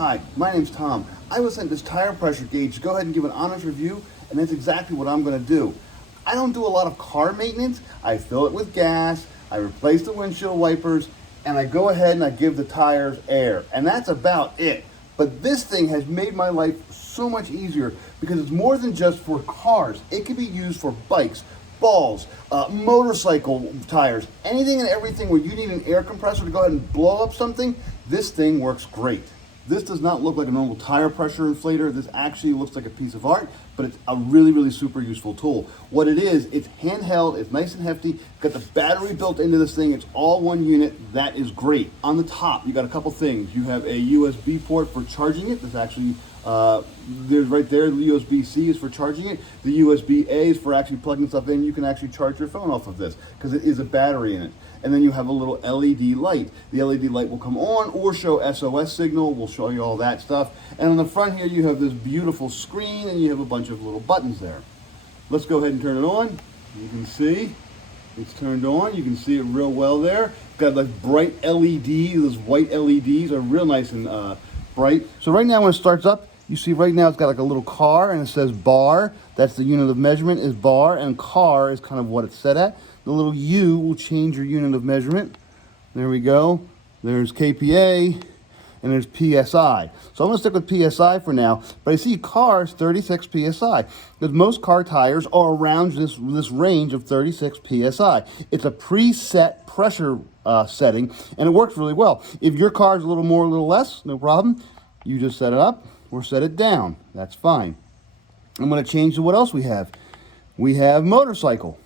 Hi, my name's Tom. I was sent this tire pressure gauge to go ahead and give an honest review, and that's exactly what I'm going to do. I don't do a lot of car maintenance. I fill it with gas, I replace the windshield wipers, and I go ahead and I give the tires air. And that's about it. But this thing has made my life so much easier because it's more than just for cars. It can be used for bikes, balls, motorcycle tires, anything and everything where you need an air compressor to go ahead and blow up something. This thing works great. This does not look like a normal tire pressure inflator. This actually looks like a piece of art, but it's a really super useful tool. What it is, it's handheld, it's nice and hefty, got the battery built into this thing, it's all one unit. That is great. On the top, you got a couple things. You have a USB port for charging it. There's actually, there's right there, the USB-C is for charging it. The USB-A is for actually plugging stuff in. You can actually charge your phone off of this because it is a battery in it. And then you have a little LED light. The LED light will come on or show SOS signal. We'll show you all that stuff. And on the front here, you have this beautiful screen and you have a bunch of little buttons there. Let's go ahead and turn it on. You can see it's turned on. You can see it real well there. It's got like bright LED. Those white LEDs are real nice and bright. So right now when it starts up, you see right now it's got like a little car and it says bar. That's the unit of measurement is bar, and car is kind of what it's set at. The little U will change your unit of measurement. There we go. There's KPA and there's PSI. So I'm going to stick with PSI for now, but I see cars 36 PSI because most car tires are around this range of 36 PSI. It's a preset pressure setting and it works really well. If your car is a little more, a little less, no problem. You just set it up or set it down. That's fine. I'm going to change to what else we have. We have motorcycle.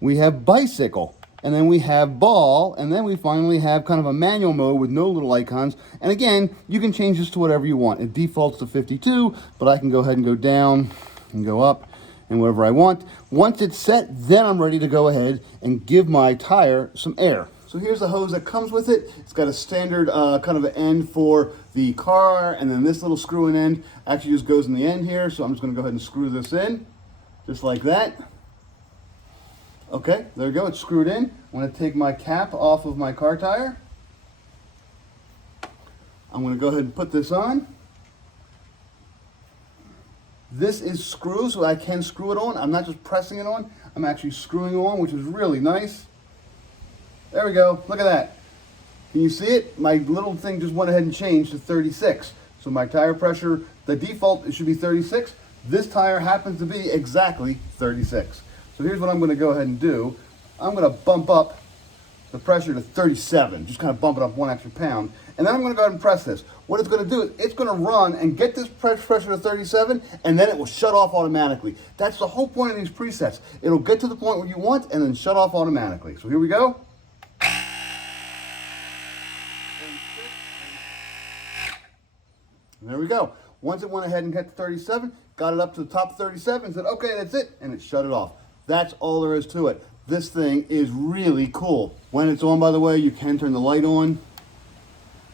We have bicycle, and then we have ball, and then we finally have kind of a manual mode with no little icons. And again, you can change this to whatever you want. It defaults to 52, but I can go ahead and go down and go up and whatever I want. Once it's set, then I'm ready to go ahead and give my tire some air. So here's the hose that comes with it. It's got a standard kind of an end for the car, and then this little screw-in end actually just goes in the end here. So I'm just gonna go ahead and screw this in, just like that. Okay, there we go, it's screwed in. I'm going to take my cap off of my car tire. I'm going to go ahead and put this on. This is screw, so I can screw it on. I'm not just pressing it on, I'm actually screwing it on, which is really nice. There we go, look at that. Can you see it? My little thing just went ahead and changed to 36. So my tire pressure, the default, it should be 36. This tire happens to be exactly 36. So here's what I'm going to go ahead and do. I'm going to bump up the pressure to 37, just kind of bump it up 1 extra pound. And then I'm going to go ahead and press this. What it's going to do is it's going to run and get this pressure to 37, and then it will shut off automatically. That's the whole point of these presets. It'll get to the point where you want and then shut off automatically. So here we go. And there we go. Once it went ahead and hit the 37, got it up to the top of 37, and said, okay, that's it, and it shut it off. That's all there is to it. This thing is really cool. When it's on, by the way, you can turn the light on.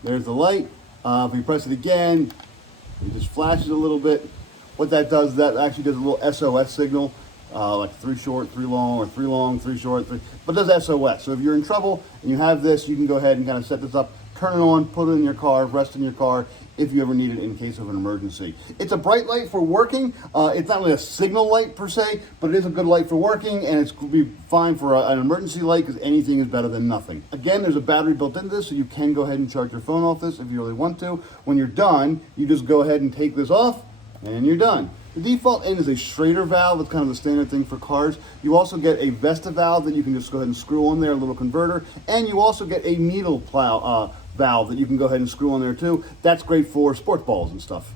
There's the light. If you press it again, it just flashes a little bit. What that does, that actually does a little SOS signal, like 3 short, 3 long, or 3 long, 3 short, 3, but it does SOS. So if you're in trouble and you have this, you can go ahead and kind of set this up, turn it on, put it in your car, rest in your car, if you ever need it in case of an emergency. It's a bright light for working. It's not really a signal light per se, but it is a good light for working, and it's going to be fine for an emergency light because anything is better than nothing. Again, there's a battery built into this, so you can go ahead and charge your phone off this if you really want to. When you're done, you just go ahead and take this off, and you're done. The default end is a Schrader valve. It's kind of the standard thing for cars. You also get a Vesta valve that you can just go ahead and screw on there, a little converter, and you also get a needle plow valve that you can go ahead and screw on there too. That's great for sports balls and stuff.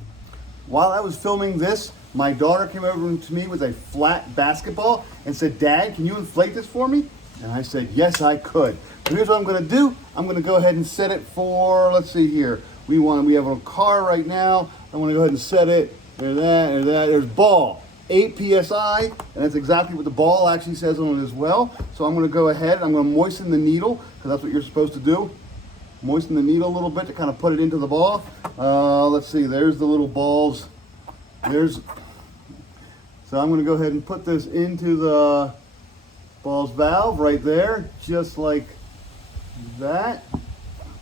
While I was filming this, my daughter came over to me with a flat basketball and said, "Dad, can you inflate this for me?" And I said, yes, I could. So here's what I'm going to do. I'm going to go ahead and set it for, let's see here. We have a car right now. I want to go ahead and set it. There's that, there's ball. 8 PSI, and that's exactly what the ball actually says on it as well. So I'm going to go ahead and I'm going to moisten the needle, because that's what you're supposed to do. Moisten the needle a little bit to kind of put it into the ball. Let's see, there's the little balls. So I'm going to go ahead and put this into the ball's valve right there, just like that.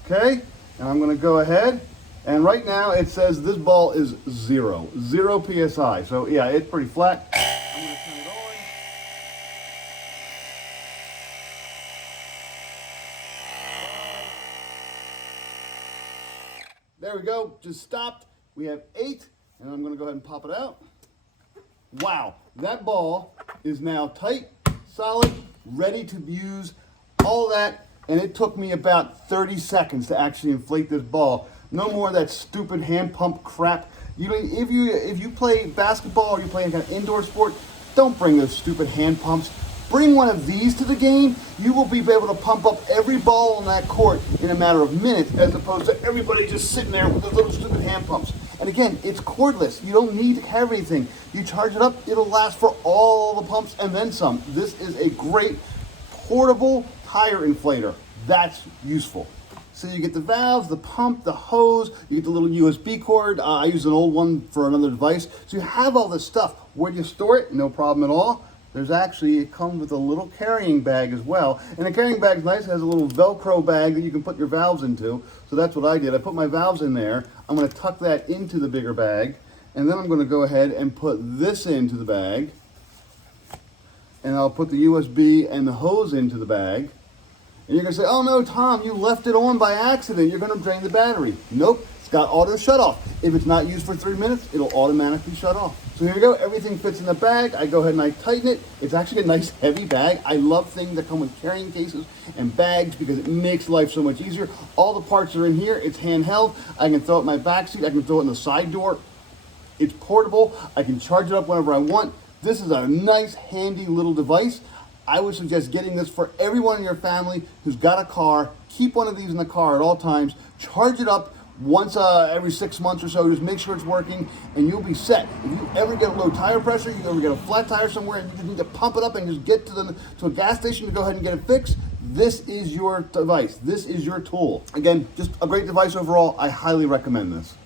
Okay, and I'm going to go ahead And right now it says this ball is zero PSI. So yeah, it's pretty flat. I'm gonna turn it on. There we go, just stopped. We have 8, and I'm gonna go ahead and pop it out. Wow, that ball is now tight, solid, ready to use, all that, and it took me about 30 seconds to actually inflate this ball. No more of that stupid hand pump crap. If you play basketball or you play any kind of indoor sport, don't bring those stupid hand pumps. Bring one of these to the game. You will be able to pump up every ball on that court in a matter of minutes, as opposed to everybody just sitting there with those little stupid hand pumps. And again, it's cordless. You don't need to carry anything. You charge it up, it'll last for all the pumps and then some. This is a great portable tire inflator. That's useful. So you get the valves, the pump, the hose, you get the little USB cord. I use an old one for another device. So you have all this stuff. Where do you store it? No problem at all. There's actually, it comes with a little carrying bag as well. And the carrying bag's nice. It has a little Velcro bag that you can put your valves into. So that's what I did. I put my valves in there. I'm going to tuck that into the bigger bag. And then I'm going to go ahead and put this into the bag. And I'll put the USB and the hose into the bag. And you're going to say, oh no, Tom, you left it on by accident. You're going to drain the battery. Nope, it's got auto shut off. If it's not used for 3 minutes, it'll automatically shut off. So here we go, everything fits in the bag. I go ahead and I tighten it. It's actually a nice heavy bag. I love things that come with carrying cases and bags because it makes life so much easier. All the parts are in here, it's handheld. I can throw it in my back seat, I can throw it in the side door. It's portable, I can charge it up whenever I want. This is a nice, handy little device. I would suggest getting this for everyone in your family who's got a car. Keep one of these in the car at all times. Charge it up once every 6 months or so. Just make sure it's working and you'll be set. If you ever get low tire pressure, you ever get a flat tire somewhere and you just need to pump it up and just get to a gas station to go ahead and get it fixed, this is your device. This is your tool. Again, just a great device overall. I highly recommend this.